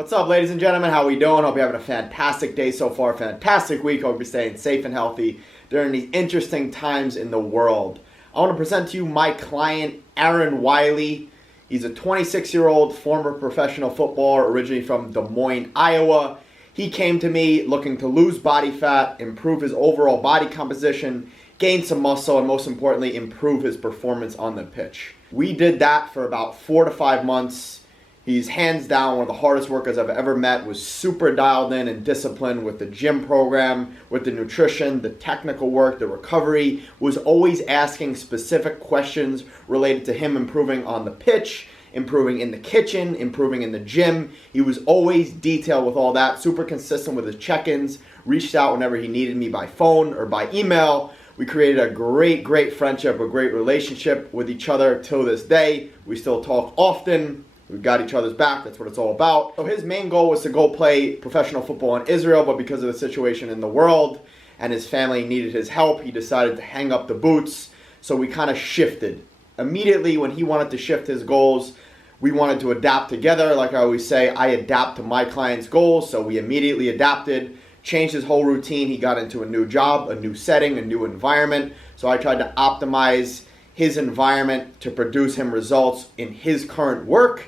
What's up, ladies and gentlemen? How we doing? Hope you're having a fantastic day so far, fantastic week. Hope you're staying safe and healthy during these interesting times in the world. I want to present to you my client, Aaron Wylie. He's a 26-year-old former professional footballer originally from Des Moines, Iowa. He came to me looking to lose body fat, improve his overall body composition, gain some muscle, and most importantly, improve his performance on the pitch. We did that for about 4 to 5 months. He's hands down one of the hardest workers I've ever met, was super dialed in and disciplined with the gym program, with the nutrition, the technical work, the recovery, was always asking specific questions related to him improving on the pitch, improving in the kitchen, improving in the gym. He was always detailed with all that, super consistent with his check-ins, reached out whenever he needed me by phone or by email. We created a great friendship, a great relationship with each other till this day. We still talk often. We've got each other's back. That's what it's all about. So his main goal was to go play professional football in Israel, but because of the situation in the world and his family needed his help, he decided to hang up the boots. So we kind of shifted. Immediately when he wanted to shift his goals, we wanted to adapt together. Like I always say, I adapt to my client's goals. So we immediately adapted, changed his whole routine. He got into a new job, a new setting, a new environment. So I tried to optimize his environment to produce him results in his current work.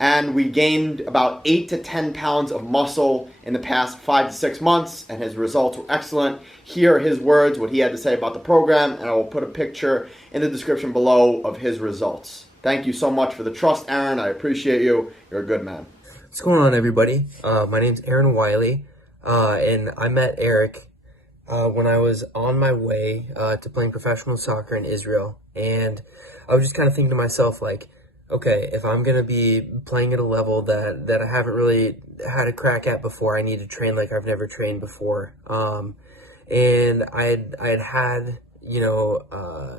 And we gained about 8 to 10 pounds of muscle in the past 5 to 6 months, and his results were excellent. Here are his words, what he had to say about the program, and I will put a picture in the description below of his results. Thank you so much for the trust, Aaron. I appreciate you. You're a good man. What's going on, everybody? My name's Aaron Wylie, and I met Eric when I was on my way to playing professional soccer in Israel, and I was just kind of thinking to myself, like, okay, if I'm going to be playing at a level that I haven't really had a crack at before, I need to train like I've never trained before. And I had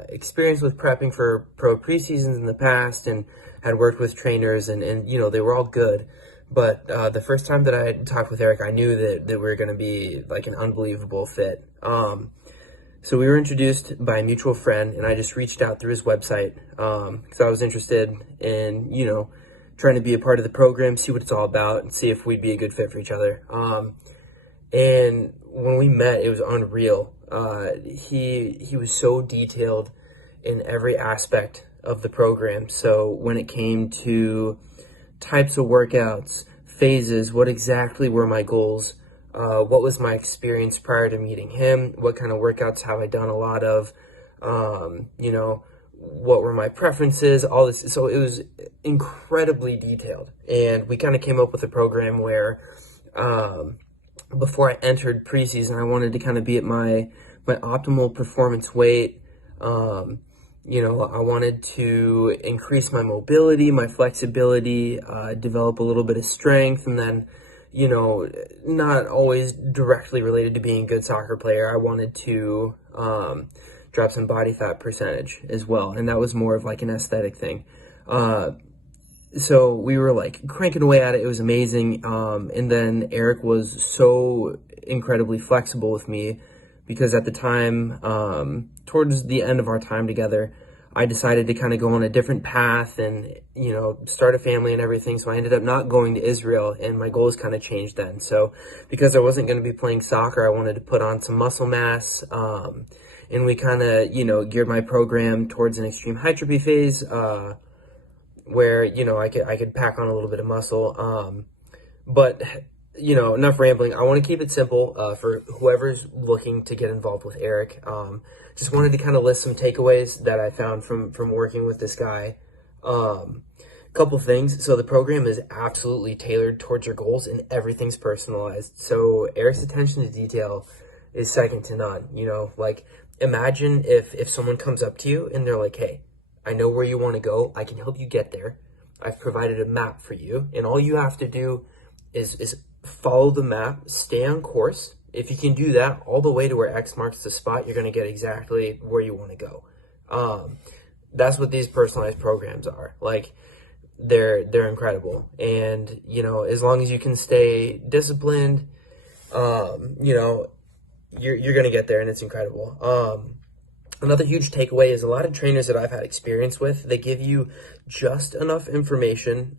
experience with prepping for pro preseasons in the past and had worked with trainers and they were all good. But the first time that I talked with Eric, I knew that we were going to be like an unbelievable fit. So we were introduced by a mutual friend, and I just reached out through his website because I was interested in, trying to be a part of the program, see what it's all about, and see if we'd be a good fit for each other. And when we met, it was unreal. He was so detailed in every aspect of the program. So when it came to types of workouts, phases, what exactly were my goals, what was my experience prior to meeting him, what kind of workouts have I done a lot of, what were my preferences, all this. So it was incredibly detailed. And we kind of came up with a program where before I entered preseason, I wanted to kind of be at my optimal performance weight. I wanted to increase my mobility, my flexibility, develop a little bit of strength, and then not always directly related to being a good soccer player. I wanted to drop some body fat percentage as well, and that was more of like an aesthetic thing. So we were like cranking away at it. It was amazing. And then Eric was so incredibly flexible with me because at the time, towards the end of our time together, I decided to kind of go on a different path and, start a family and everything. So I ended up not going to Israel, and my goals kind of changed then. So because I wasn't going to be playing soccer, I wanted to put on some muscle mass. And we kind of, geared my program towards an extreme hypertrophy phase, where, I could pack on a little bit of muscle. But enough rambling. I want to keep it simple for whoever's looking to get involved with Eric. Just wanted to kind of list some takeaways that I found from working with this guy. Couple things. So the program is absolutely tailored towards your goals and everything's personalized. So Eric's attention to detail is second to none. Like imagine if someone comes up to you and they're like, hey, I know where you want to go. I can help you get there. I've provided a map for you. And all you have to do is follow the map, stay on course. If you can do that all the way to where X marks the spot, you're going to get exactly where you want to go. That's what these personalized programs are. Like they're incredible. And, as long as you can stay disciplined, you're going to get there, and it's incredible. Another huge takeaway is a lot of trainers that I've had experience with, they give you just enough information,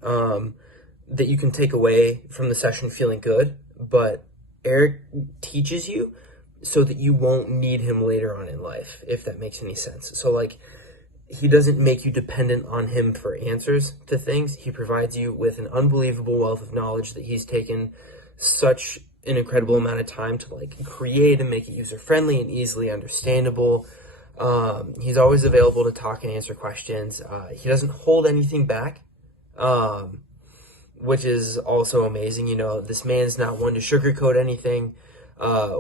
that you can take away from the session feeling good, but Eric teaches you so that you won't need him later on in life, if that makes any sense. So like, he doesn't make you dependent on him for answers to things. He provides you with an unbelievable wealth of knowledge that he's taken such an incredible amount of time to like create and make it user friendly and easily understandable. He's always available to talk and answer questions. He doesn't hold anything back, which is also amazing. You know, this man's not one to sugarcoat anything,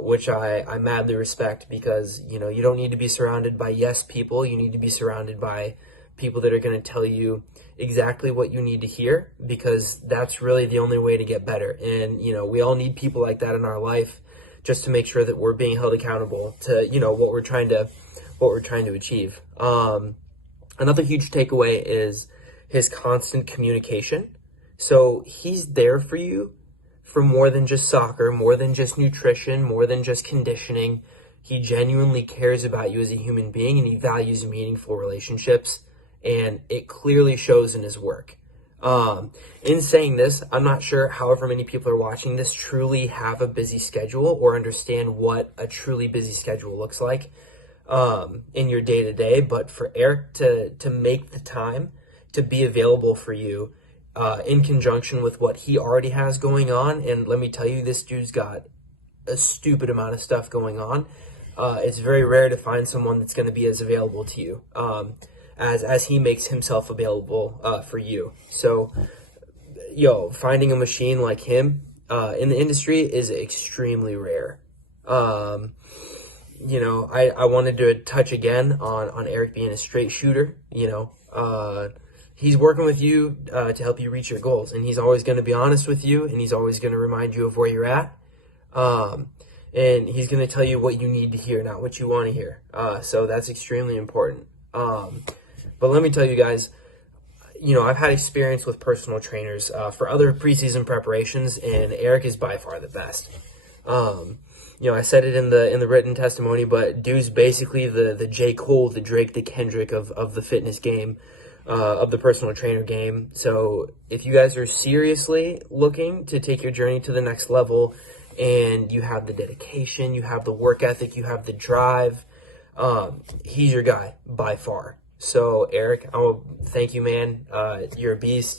which I madly respect, because, you know, you don't need to be surrounded by yes people. You need to be surrounded by people that are going to tell you exactly what you need to hear, because that's really the only way to get better. And, you know, we all need people like that in our life just to make sure that we're being held accountable to, you know, what we're trying to achieve. Another huge takeaway is his constant communication. So he's there for you for more than just soccer, more than just nutrition, more than just conditioning. He genuinely cares about you as a human being, and he values meaningful relationships, and it clearly shows in his work. In saying this, I'm not sure however many people are watching this truly have a busy schedule or understand what a truly busy schedule looks like in your day-to-day, but for Eric to make the time to be available for you in conjunction with what he already has going on, and let me tell you, this dude's got a stupid amount of stuff going on. It's very rare to find someone that's going to be as available to you as he makes himself available for you. So, finding a machine like him in the industry is extremely rare. I wanted to touch again on Eric being a straight shooter. He's working with you to help you reach your goals, and he's always going to be honest with you, and he's always going to remind you of where you're at. And he's going to tell you what you need to hear, not what you want to hear. So that's extremely important. But let me tell you guys, I've had experience with personal trainers for other preseason preparations, and Eric is by far the best. I said it in the written testimony, but dude's basically the J. Cole, the Drake, the Kendrick of the fitness game, of the personal trainer game. So if you guys are seriously looking to take your journey to the next level, and you have the dedication, you have the work ethic, you have the drive, he's your guy by far. So Eric, thank you, man. You're a beast.